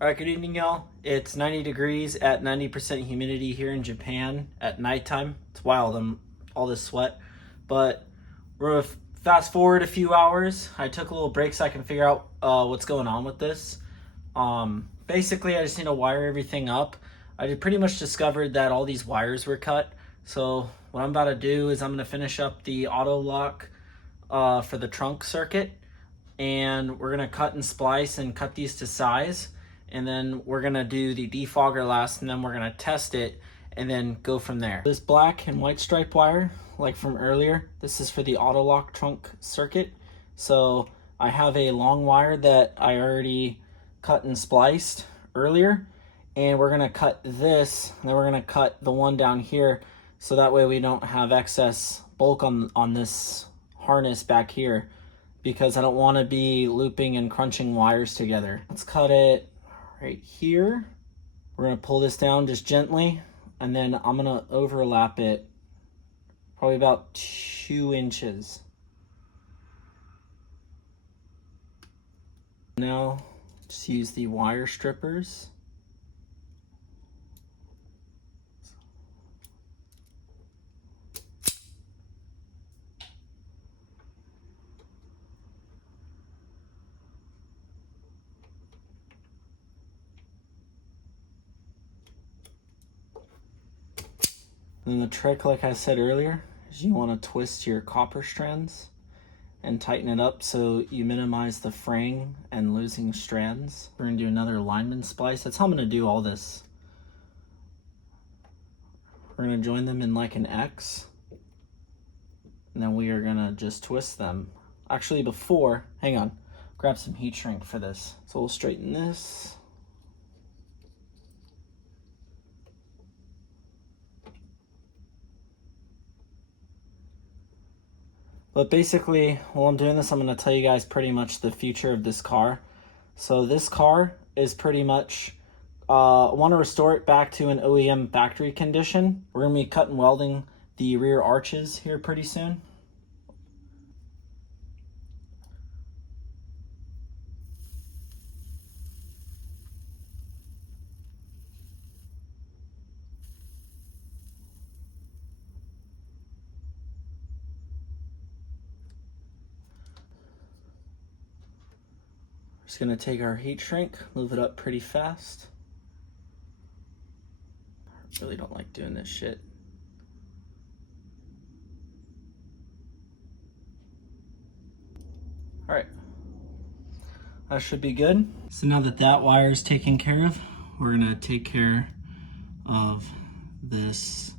All right, good evening, y'all. It's 90 degrees at 90% humidity here in Japan at nighttime. It's wild, all this sweat. But we're gonna fast forward a few hours. I took a little break so I can figure out what's going on with this. Basically, I just need to wire everything up. I pretty much discovered that all these wires were cut. So what I'm about to do is I'm gonna finish up the auto lock for the trunk circuit. And we're gonna cut and splice and cut these to size. And then we're gonna do the defogger last, and then we're gonna test it and then go from there. This black and white stripe wire, like from earlier, this is for the auto lock trunk circuit. So I have a long wire that I already cut and spliced earlier, and we're gonna cut this, and then we're gonna cut the one down here, so that way we don't have excess bulk on this harness back here, because I don't want to be looping and crunching wires together. Let's cut it right here. We're gonna pull this down just gently, and then I'm gonna overlap it probably about 2 inches. Now just use the wire strippers. And the trick, like I said earlier, is you want to twist your copper strands and tighten it up so you minimize the fraying and losing strands. We're going to do another lineman splice. That's how I'm going to do all this. We're going to join them in like an X, and then we are going to just twist them. Actually, before, hang on, grab some heat shrink for this. So we'll straighten this. But basically, while I'm doing this, I'm going to tell you guys pretty much the future of this car. So this car is pretty much, I want to restore it back to an OEM factory condition. We're going to be cut and welding the rear arches here pretty soon. Just gonna take our heat shrink, move it up pretty fast. I really don't like doing this shit. All right, that should be good. So now that that wire is taken care of, we're gonna take care of this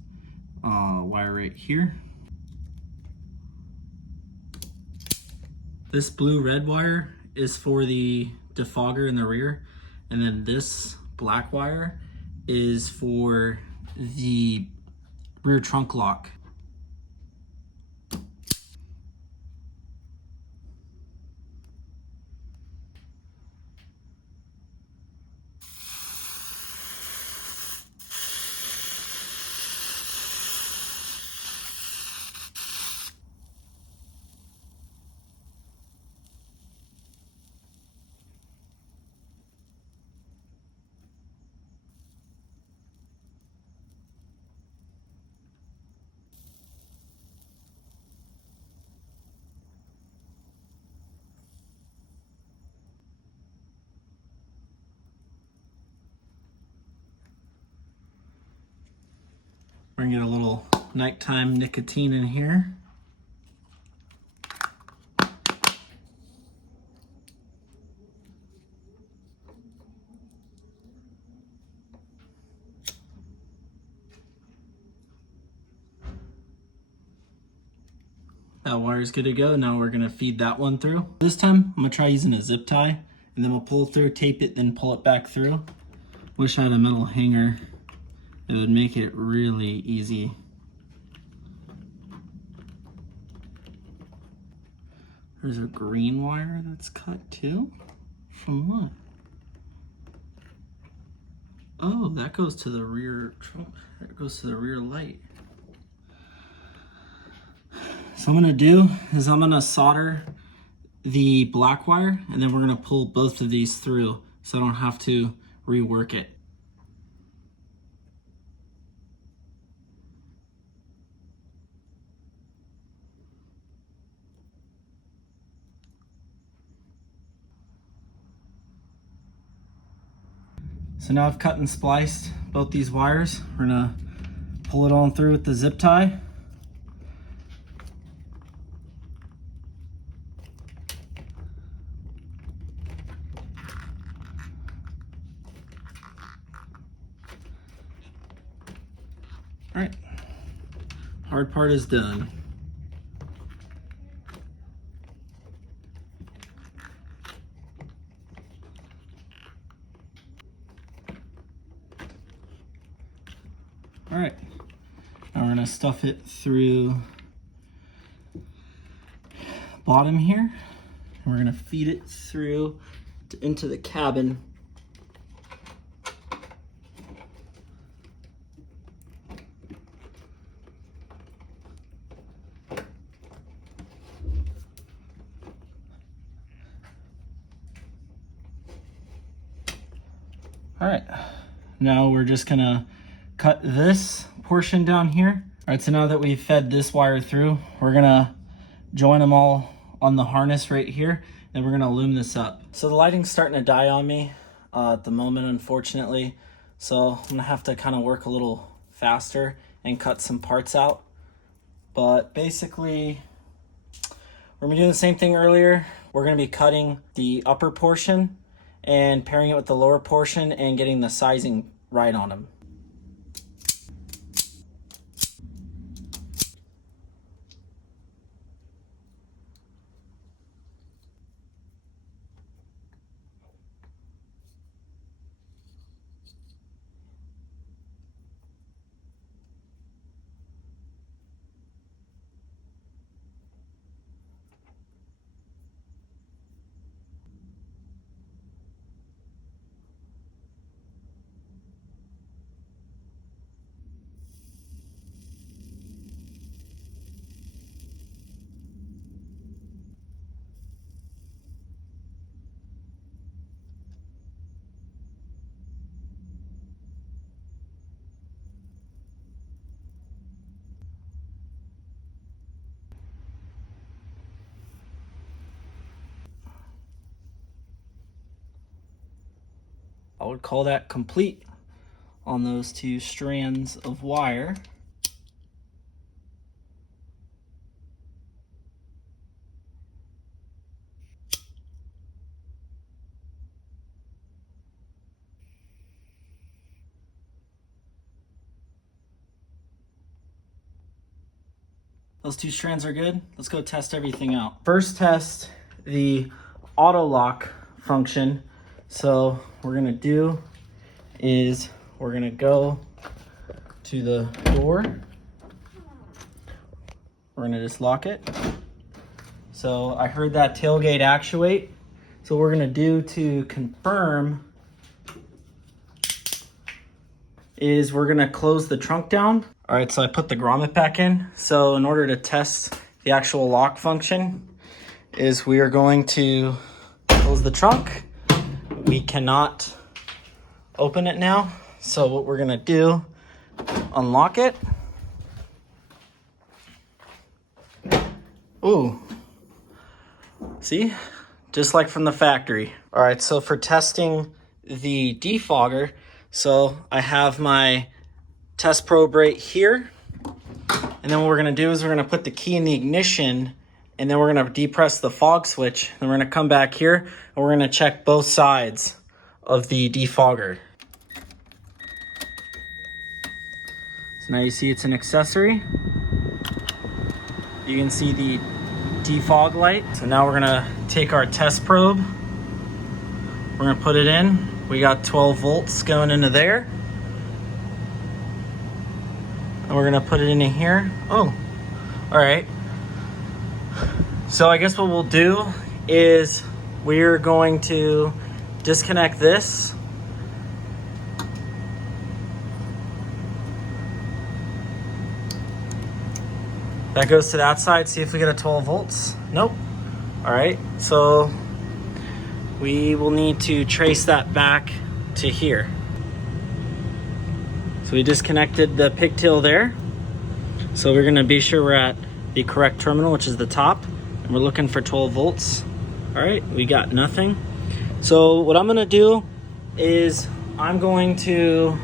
wire right here. This blue-red wire is for the defogger in the rear, and then this black wire is for the rear trunk lock. We're gonna get a little nighttime nicotine in here. That wire's good to go. Now we're gonna feed that one through. This time, I'm gonna try using a zip tie, and then we'll pull it through, tape it, then pull it back through. Wish I had a metal hanger. It would make it really easy. There's a green wire that's cut too. From what? Oh, that goes to the rear trunk. That goes to the rear light. So I'm gonna do is I'm gonna solder the black wire, and then we're gonna pull both of these through so I don't have to rework it. So now I've cut and spliced both these wires. We're gonna pull it on through with the zip tie. All right, hard part is done. All right, now we're gonna stuff it through bottom here, and we're gonna feed it through into the cabin. All right, now we're just gonna cut this portion down here. All right, so now that we've fed this wire through, we're gonna join them all on the harness right here, and we're gonna loom this up. So the lighting's starting to die on me at the moment, unfortunately. So I'm gonna have to kind of work a little faster and cut some parts out. But basically, we're gonna be doing the same thing earlier. We're gonna be cutting the upper portion and pairing it with the lower portion and getting the sizing right on them. I would call that complete on those two strands of wire. Those two strands are good. Let's go test everything out. First test the auto lock function. So what we're gonna do is we're gonna go to the door. We're gonna just lock it. So I heard that tailgate actuate. So what we're gonna do to confirm is we're gonna close the trunk down. All right, so I put the grommet back in. So in order to test the actual lock function is we are going to close the trunk. We cannot open it now. So what we're gonna do, unlock it. Ooh, see, just like from the factory. All right, so for testing the defogger, so I have my test probe right here. And then what we're gonna do is we're gonna put the key in the ignition, and then we're gonna depress the fog switch. Then we're gonna come back here and we're gonna check both sides of the defogger. So now you see it's an accessory. You can see the defog light. So now we're gonna take our test probe. We're gonna put it in. We got 12 volts going into there. And we're gonna put it into here. Oh, all right. So I guess what we'll do is we're going to disconnect this. That goes to that side, see if we get a 12 volts. Nope. All right, so we will need to trace that back to here. So we disconnected the pigtail there. So we're gonna be sure we're at the correct terminal, which is the top, and we're looking for 12 volts. All right, we got nothing. So what I'm gonna do is I'm going to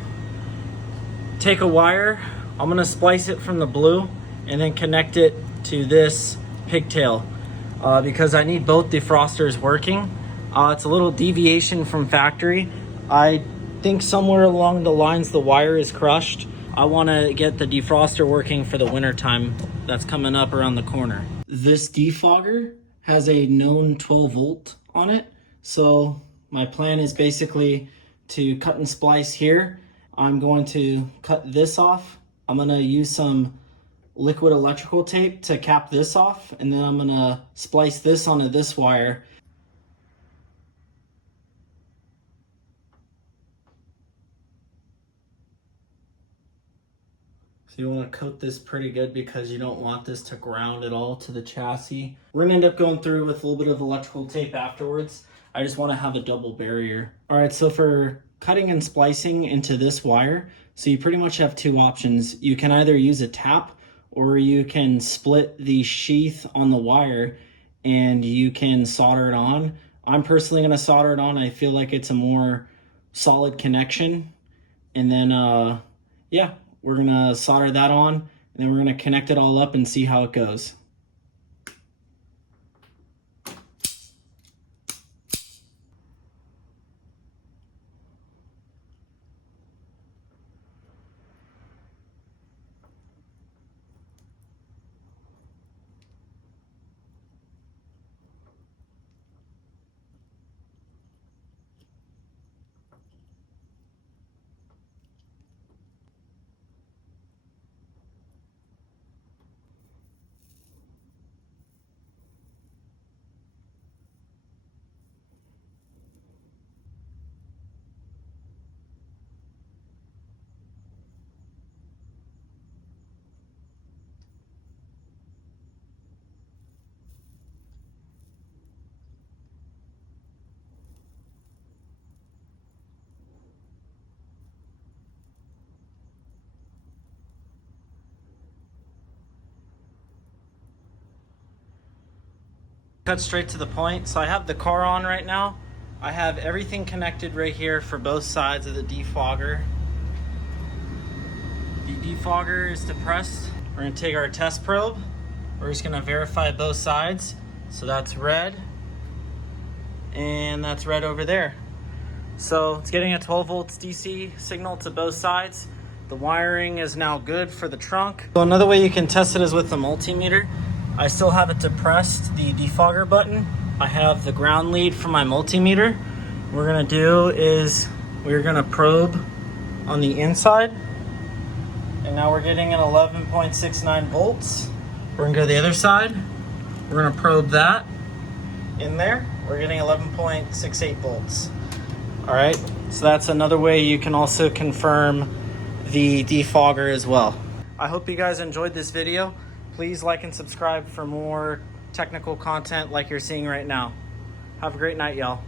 take a wire, I'm gonna splice it from the blue and then connect it to this pigtail because I need both defrosters working. It's a little deviation from factory. I think somewhere along the lines the wire is crushed. I wanna get the defroster working for the winter time that's coming up around the corner. This defogger has a known 12 volt on it. So my plan is basically to cut and splice here. I'm going to cut this off. I'm gonna use some liquid electrical tape to cap this off, and then I'm gonna splice this onto this wire. So you want to coat this pretty good because you don't want this to ground at all to the chassis. We're gonna end up going through with a little bit of electrical tape afterwards. I just want to have a double barrier. All right, so for cutting and splicing into this wire, so you pretty much have two options. You can either use a tap or you can split the sheath on the wire and you can solder it on. I'm personally gonna solder it on. I feel like it's a more solid connection. And then, yeah, we're gonna solder that on and then we're gonna connect it all up and see how it goes. Cut straight to the point. So I have the car on right now. I have everything connected right here for both sides of the defogger. The defogger is depressed. We're gonna take our test probe. We're just gonna verify both sides. So that's red, and that's red over there. So it's getting a 12 volts DC signal to both sides. The wiring is now good for the trunk. So another way you can test it is with the multimeter. I still have it depressed, the defogger button. I have the ground lead for my multimeter. What we're gonna do is we're gonna probe on the inside. And now we're getting an 11.69 volts. We're gonna go to the other side. We're gonna probe that in there. We're getting 11.68 volts. All right, so that's another way you can also confirm the defogger as well. I hope you guys enjoyed this video. Please like and subscribe for more technical content like you're seeing right now. Have a great night, y'all.